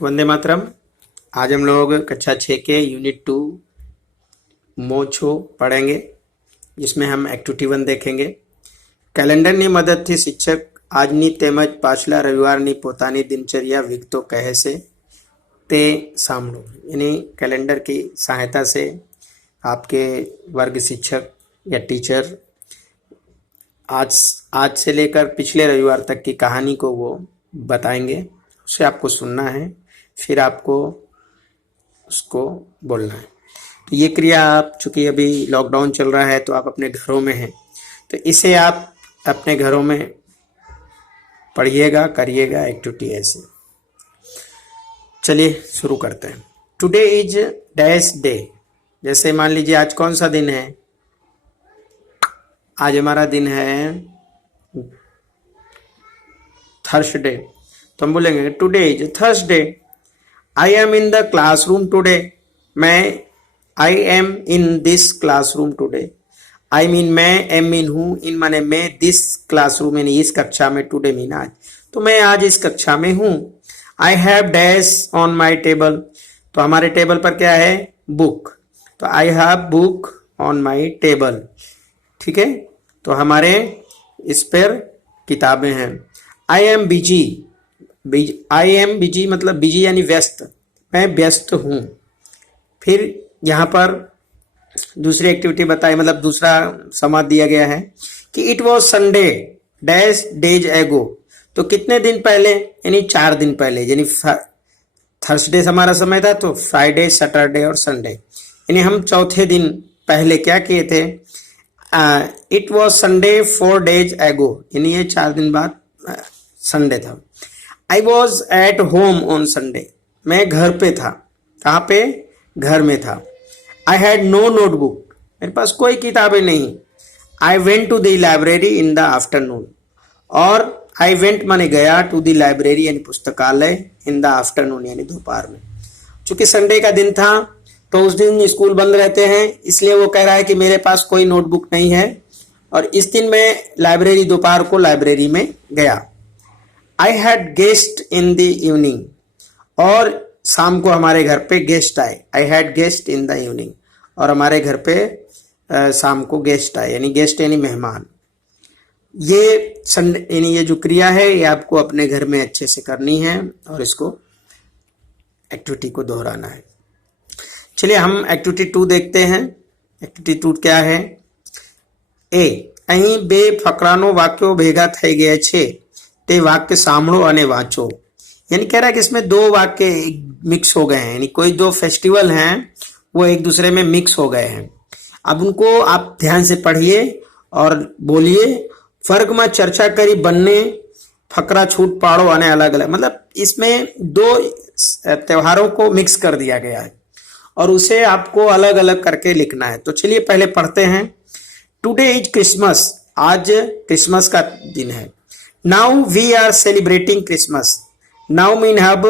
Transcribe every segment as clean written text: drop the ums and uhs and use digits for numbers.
वंदे मातरम। आज हम लोग कक्षा 6 के यूनिट 2 मोछो पढ़ेंगे, जिसमें हम एक्टिविटी 1 देखेंगे। કેલેન્ડરની મદદથી શિક્ષક આજની તેમજ પાછલા રવિવારની પોતાની દિનચર્યા વિગતો કહે છે તે સાંભળો। यानी कैलेंडर की सहायता से आपके वर्ग शिक्षक या टीचर आज से लेकर पिछले रविवार तक की कहानी को वो बताएंगे। उसे आपको सुनना है, फिर आपको उसको बोलना है। तो ये क्रिया आप, चूंकि अभी लॉकडाउन चल रहा है तो आप अपने घरों में हैं, तो इसे आप अपने घरों में पढ़िएगा, करिएगा एक्टिविटी ऐसे। चलिए शुरू करते हैं। Today is dash day. जैसे मान लीजिए आज कौन सा दिन है? आज हमारा दिन है थर्सडे। तो हम बोलेंगे today is Thursday. I am in the classroom today. I am in this classroom today. I mean मैं, एम मीन हूँ, इन माने मैं, दिस क्लासरूम यानी इस कक्षा में, टुडे मीन आज। तो मैं आज इस कक्षा में हूँ। I have dash on my table. तो हमारे टेबल पर क्या है? बुक। तो I have book on my table. ठीक है, तो हमारे इस पर किताबें हैं। I am busy. I am busy मतलब बिजी यानी व्यस्त, मैं व्यस्त हूँ। फिर यहाँ पर दूसरी एक्टिविटी बताई, मतलब दूसरा समाज दिया गया है कि it was Sunday dash days एगो। तो कितने दिन पहले? यानी 4 दिन पहले। यानी थर्सडे हमारा समय था, तो फ्राइडे, सैटरडे और संडे, यानी हम चौथे दिन पहले क्या किए थे? इट वॉज संडे 4 days एगो, यानी ये 4 दिन बाद संडे था। I was at home on Sunday. मैं घर पे था। कहाँ पे? घर में था। I had no notebook. मेरे पास कोई किताबें नहीं। I went to the library in the afternoon. और आई वेंट माने गया, टू द लाइब्रेरी यानी पुस्तकालय, इन द आफ्टरनून यानी दोपहर में। चूंकि संडे का दिन था तो उस दिन स्कूल बंद रहते हैं, इसलिए वो कह रहा है कि मेरे पास कोई नोटबुक नहीं है और इस दिन मैं लाइब्रेरी, दोपहर को लाइब्रेरी में गया। I had guest in the evening. और शाम को हमारे घर पे गेस्ट आए। I had guest in the evening. और हमारे घर पे शाम को गेस्ट आए, यानी गेस्ट यानी मेहमान। ये संडे यानी ये जो क्रिया है ये आपको अपने घर में अच्छे से करनी है और इसको एक्टिविटी को दोहराना है। चलिए हम एक्टिविटी 2 देखते हैं। एक्टिविटी 2 क्या है? ए, અહીં બે ફકરાનો વાક્યો ભેગા થઈ ગયા છે, તે વાક્ય સાંભળો અને વાંચો। यानी कह रहा है कि इसमें 2 वाक्य मिक्स हो गए हैं, यानी कोई 2 फेस्टिवल हैं वो एक दूसरे में मिक्स हो गए हैं। अब उनको आप ध्यान से पढ़िए और बोलिए। वर्ग में चर्चा करी बन्ने फकरा छूट पाड़ो अने अलग अलग, मतलब इसमें 2 त्योहारों को मिक्स कर दिया गया है और उसे आपको अलग अलग करके लिखना है। तो चलिए पहले पढ़ते हैं। Today is Christmas. आज क्रिसमस का दिन है। Now we are celebrating Christmas. Now mean अब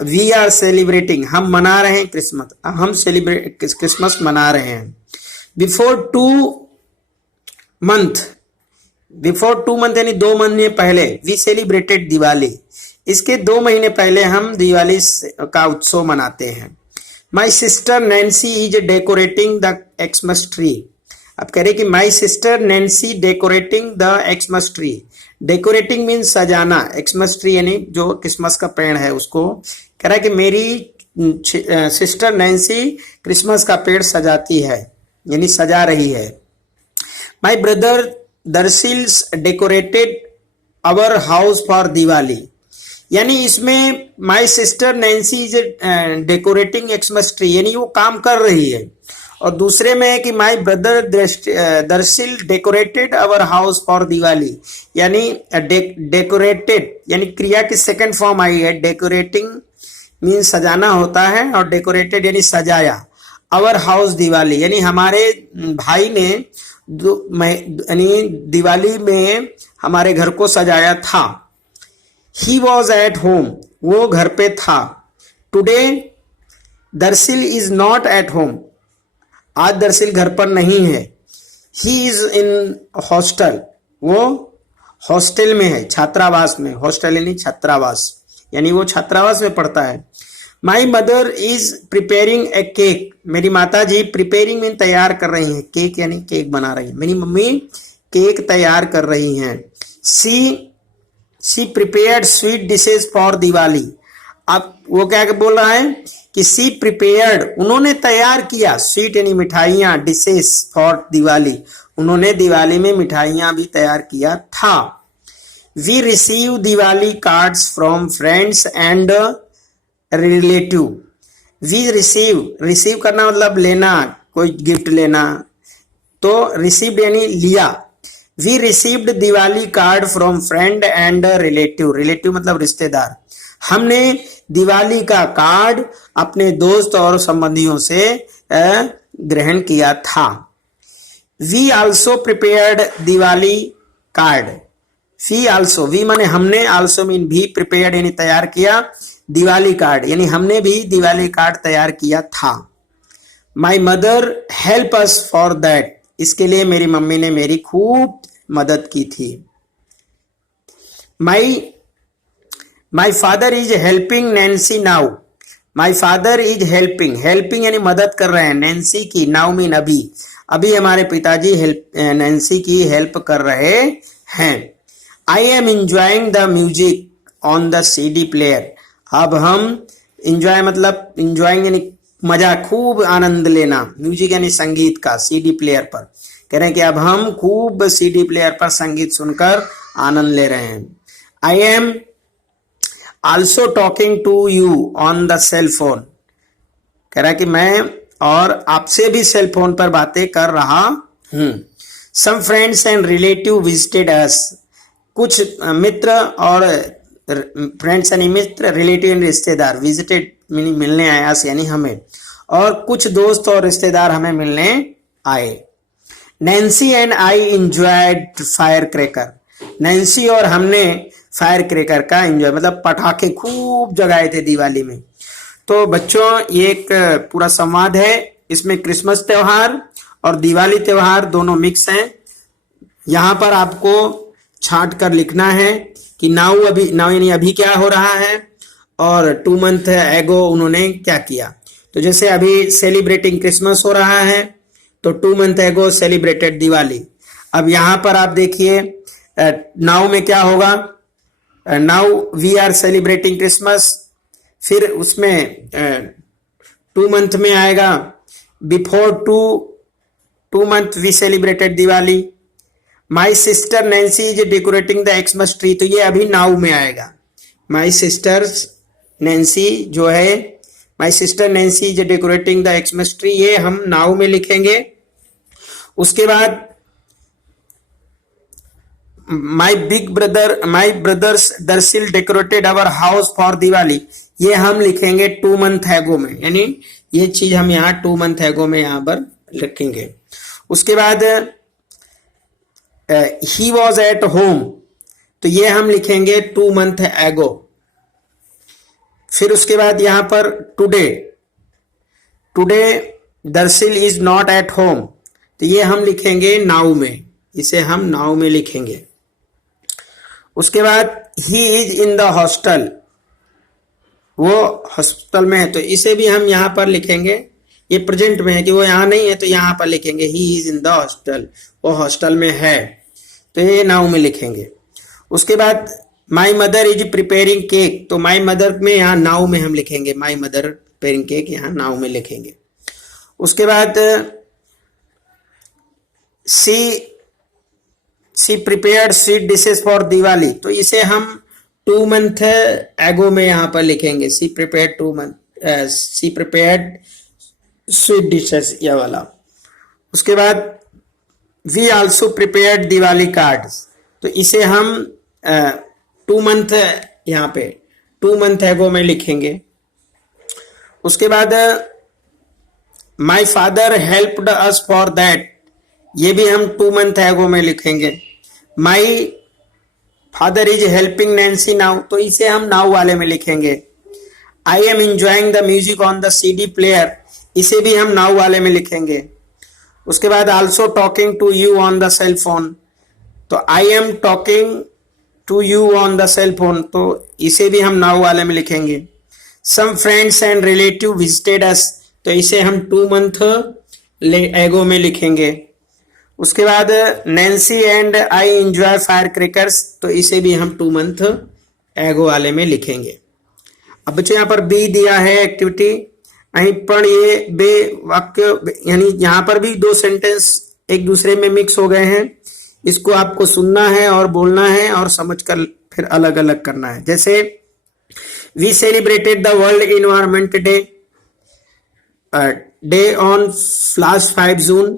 वी आर सेलिब्रेटिंग, हम मना रहे हैं क्रिसमस। हम सेलिब्रेट क्रिसमस मना रहे हैं। बिफोर 2 month, बिफोर 2 month यानी 2 महीने पहले, वी सेलिब्रेटेड दिवाली। इसके 2 महीने पहले हम दिवाली का उत्सव मनाते हैं। माई sister Nancy is decorating the Xmas tree. अब कह रहे कि माई sister Nancy decorating the Xmas tree. Decorating mean सजाना, एक्समस ट्री यानी जो क्रिसमस का पेड़ है उसको। कह रहा है कि मेरी सिस्टर नैन्सी क्रिसमस का पेड़ सजाती है, यानी सजा रही है। My brother Darsil's decorated our house for Diwali. यानी इसमें my sister Nancy is decorating Xmas tree, यानी वो काम कर रही है। और दूसरे में है कि my brother Darsil decorated our house for Diwali, यानी डेकोरेटेड यानी क्रिया की सेकंड फॉर्म आई है। डेकोरेटिंग मीन सजाना होता है और डेकोरेटेड यानी सजाया। अवर हाउस दिवाली यानी हमारे भाई ने यानी दिवाली में हमारे घर को सजाया था। ही वॉज एट होम, वो घर पे था। Today Darsil is not at home, आज दरसिल घर पर नहीं है। ही इज इन हॉस्टल, वो हॉस्टल में है, छात्रावास में। हॉस्टल यानी छात्रावास। यानी वो छात्रावास में पढ़ता है। माई mother is preparing A cake, मेरी माता जी प्रिपेयरिंग मीन तैयार कर रही हैं, केक यानी केक बना रही है, मेरी मम्मी केक तैयार कर रही हैं। She prepared sweet dishes for Diwali, अब वो क्या बोल रहा है कि सी प्रिपेयर्ड, उन्होंने तैयार किया, स्वीट यानी मिठाइयाँ, डिशेज फॉर दिवाली, उन्होंने दिवाली में मिठाइयाँ भी तैयार किया था। We receive Diwali cards from friends and relative, we receive करना मतलब लेना, कोई गिफ्ट लेना, तो रिसीव्ड यानी लिया। We received Diwali card from friend and relative, relative मतलब रिश्तेदार, हमने दिवाली का कार्ड अपने दोस्त और संबंधियों से ग्रहण किया था। We also prepared Diwali card, we also, we माने हमने, आल्सो मीन भी, प्रिपेयर्ड यानी तैयार किया, दिवाली कार्ड यानी हमने भी दिवाली कार्ड तैयार किया था। My mother help us for that, इसके लिए मेरी मम्मी ने मेरी खूब मदद की थी। माई father is helping Nancy now, my father is helping, helping यानी मदद कर रहे हैं नैन्सी की, नाउ मीन अभी, अभी हमारे पिताजी नैन्सी की हेल्प कर रहे हैं। I am enjoying the music on the CD player, अब हम इंजॉय मतलब इंजॉइंग यानी मजा, खूब आनंद लेना, म्यूजिक यानी संगीत का, CD प्लेयर पर, कह रहे हैं कि अब हम खूब CD प्लेयर पर संगीत सुनकर आनंद ले रहे हैं। I am also talking to you on the cell phone, कह रहा है कि मैं और आपसे भी सेल फोन पर बातें कर रहा हूं। Some friends and relative visited us, कुछ मित्र और फ्रेंड्स यानी मित्र, रिलेटिव यानी रिश्तेदार, विजिटेड मीनिंग मिलने आया यानी हमें, और कुछ दोस्त और रिश्तेदार हमें मिलने आए। Nancy and I enjoyed fire cracker, Nancy और हमने फायर क्रैकर का एंजॉय मतलब पटाखे खूब जगाए थे दिवाली में। तो बच्चों ये एक पूरा संवाद है, इसमें क्रिसमस त्योहार और दिवाली त्योहार दोनों मिक्स हैं। यहाँ पर आपको छांट कर लिखना है कि नाउ, अभी नाउ यानी अभी क्या हो रहा है, और 2 मंथ एगो उन्होंने क्या किया। तो जैसे अभी सेलिब्रेटिंग क्रिसमस हो रहा है, तो 2 मंथ एगो सेलिब्रेटेड दिवाली। अब यहाँ पर आप देखिए नाउ में क्या होगा, now we are celebrating Christmas, फिर उसमें 2 मंथ में आएगा before 2 month we celebrated Diwali. My sister Nancy is decorating the Xmas tree, तो ये अभी नाउ में आएगा। माई सिस्टर नैन्सी जो है, my sister Nancy is decorating the Xmas tree, ये हम नाउ में लिखेंगे। उसके बाद my brothers Darsil decorated our house for Diwali, ये हम लिखेंगे 2 मंथ एगो में, यानी ये चीज हम यहाँ 2 मंथ एगो में यहाँ पर लिखेंगे। उसके बाद ही वॉज एट होम, तो ये हम लिखेंगे 2 मंथ एगो। फिर उसके बाद यहां पर today Darsil is not at home, तो ये हम लिखेंगे नाउ में, इसे हम नाउ में लिखेंगे। उसके बाद ही इज इन द हॉस्टल, वो हॉस्पिटल में है, तो इसे भी हम यहां पर लिखेंगे, ये प्रेजेंट में है कि वो यहां नहीं है, तो यहां पर लिखेंगे he is in the hostel, वो हॉस्टल में है, तो ये नाउ में लिखेंगे। उसके बाद my mother is preparing cake, तो माई मदर में यहाँ नाउ में हम लिखेंगे, माई मदर प्रिपेयरिंग केक यहाँ नाउ में लिखेंगे। उसके बाद she prepared sweet dishes for Diwali, तो इसे हम 2 मंथ एगो में यहाँ पर लिखेंगे, सी प्रिपेयर्ड स्वीट डिशेस, यह वाला। उसके बाद we also prepared Diwali cards, तो इसे हम 2 मंथ यहाँ पे 2 मंथ एगो में लिखेंगे। उसके बाद my father helped us for that, ये भी हम 2 मंथ एगो में लिखेंगे। My father is helping Nancy now, तो इसे हम नाउ वाले में लिखेंगे। I am enjoying the music on the CD player, इसे भी हम नाउ वाले में लिखेंगे। उसके बाद also talking to you on the cell phone, तो I am talking to you on the cell phone, तो इसे भी हम नाउ वाले में लिखेंगे। Some friends and relative visited us, तो इसे हम 2 month एगो में लिखेंगे। उसके बाद Nancy and I enjoy fire crackers, तो इसे भी हम 2 month एगो वाले में लिखेंगे। अब बच्चों यहाँ पर बी दिया है एक्टिविटी, અહીં પણ ये बे वाक्य यानी यहाँ पर भी 2 सेंटेंस एक दूसरे में मिक्स हो गए हैं। इसको आपको सुनना है और बोलना है और समझकर फिर अलग अलग करना है। जैसे we celebrated the world environment day on last 5 June।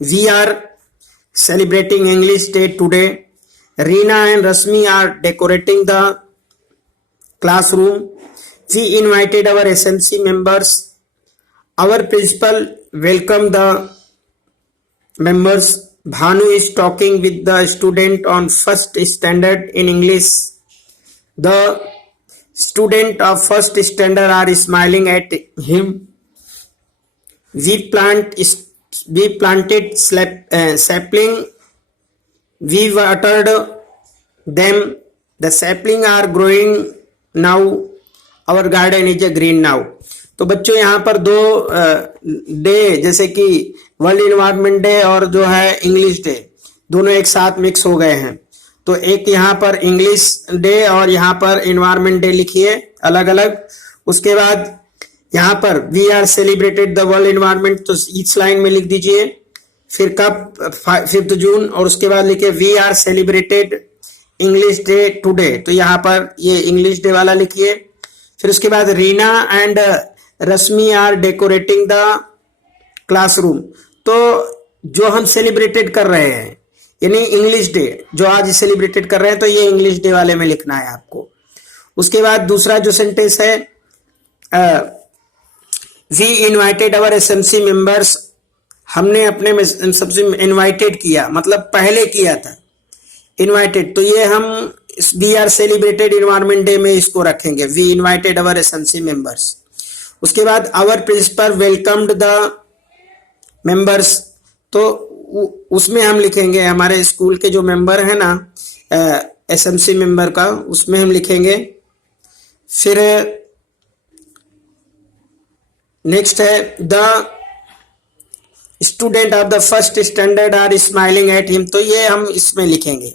We are celebrating English day today. Reena and Rashmi are decorating the classroom। We invited our SMC members. Our principal welcomed the members. Bhanu is talking with the student on first standard in English. The student of first standard are smiling at him. We planted sapling. We watered them. The sapling are growing now. Our garden is a green now। तो बच्चों यहाँ पर 2 day जैसे कि world environment day और जो है English day दोनों एक साथ मिक्स हो गए हैं। तो एक यहाँ पर इंग्लिश डे और यहाँ पर इन्वायरमेंट डे लिखिए अलग अलग। उसके बाद यहाँ पर we are celebrated the world environment, तो ईच लाइन में लिख दीजिए। फिर कब 5 June, और उसके बाद लिखिए we are celebrated English day today, तो यहाँ पर ये इंग्लिश डे वाला लिखिए। फिर उसके बाद Reena and Rashmi are decorating the classroom, तो जो हम सेलिब्रेटेड कर रहे हैं यानी इंग्लिश डे जो आज सेलिब्रेटेड कर रहे हैं, तो ये इंग्लिश डे वाले में लिखना है आपको। उसके बाद दूसरा जो सेंटेंस है we invited our SMC members, हमने अपने सबसे इनवाइटेड किया, मतलब पहले किया था इनवाइटेड, तो ये हम we are celebrated environment day में इसको रखेंगे। We invited our SMC members. उसके बाद our principal welcomed the members, तो उसमें हम लिखेंगे हमारे स्कूल के जो मेंबर है ना एसएमसी मेंबर का, उसमें हम लिखेंगे। फिर नेक्स्ट है the student of the first standard are smiling at him, तो ये हम इसमें लिखेंगे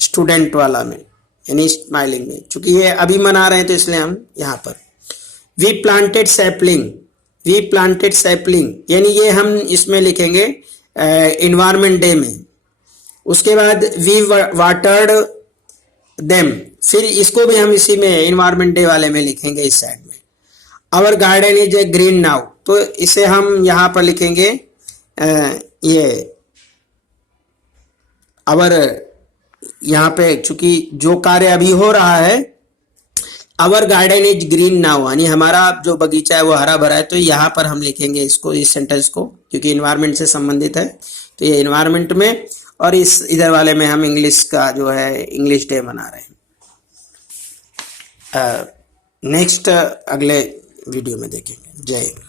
स्टूडेंट वाला में यानी स्माइलिंग में, चूंकि ये अभी मना रहे हैं तो इसलिए हम यहाँ पर। We planted sapling, we planted sapling यानी ये हम इसमें लिखेंगे इन्वायरमेंट डे में। उसके बाद वी वाटर्ड देम, फिर इसको भी हम इसी में इन्वायरमेंट डे वाले में लिखेंगे इस साइड में। Our garden is a green now, तो इसे हम यहाँ पर लिखेंगे ये आवर, यहाँ पे चूंकि जो कार्य अभी हो रहा है our garden is green now यानी हमारा जो बगीचा है वो हरा भरा है, तो यहाँ पर हम लिखेंगे इसको, इस सेंटेंस को, क्योंकि इन्वायरमेंट से संबंधित है तो ये इन्वायरमेंट में, और इस इधर वाले में हम इंग्लिश का जो है इंग्लिश डे मना रहे हैं। नेक्स्ट अगले वीडियो में देखेंगे। जय हिंद।